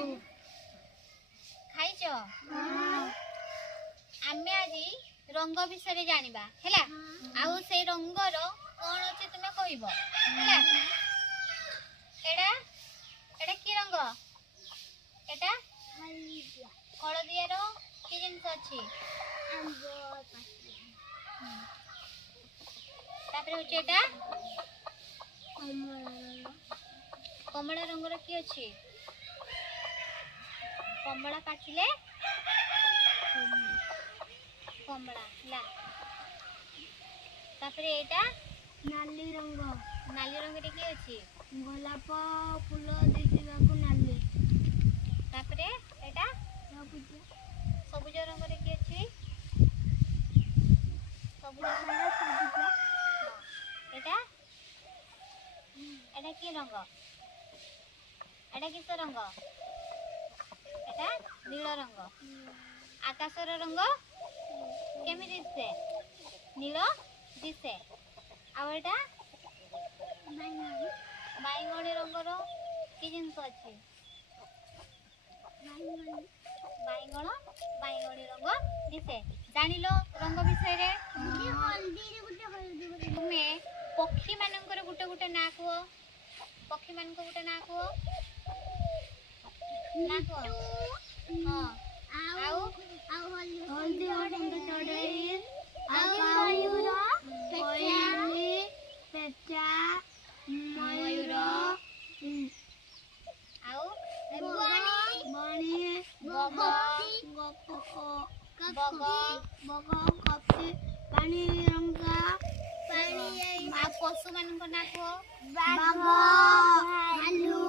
खाइछ आमे आज रंग विषय जानिबा हैला आउ से रंगर कोन अछि तुमे कहइबो हैला एडा एडा की रंग एटा हळदिया रो की जिंस अछि तापर होचे एटा कमला रंगर की अछि कमला काटिले कमला ला तापर एटा नाली रंग रे की अछि गोलाप फूल देखिबाकू नाली तापर एटा सबुज रंग रे की अछि सबुज एटा एटा की रंग एटा किस रंग एटा नील रंग आकाशर रंग केमि दिसे नील दिसे आ एटा बाइगणी रंगर की जिंस अछि बाइगणी रंग दिसे जानिलो रंग विषय रे तुमे पक्षी मानकर गुटे गुटे ना कुओ पक्षी मान को गुटे ना कुओ हां आउ हल्दी रंग चढ़ई मयूर पेचा मयूर आउ बणी बग कपी पानी रंगा आ पशु मान को ना कुओ बाघ भालू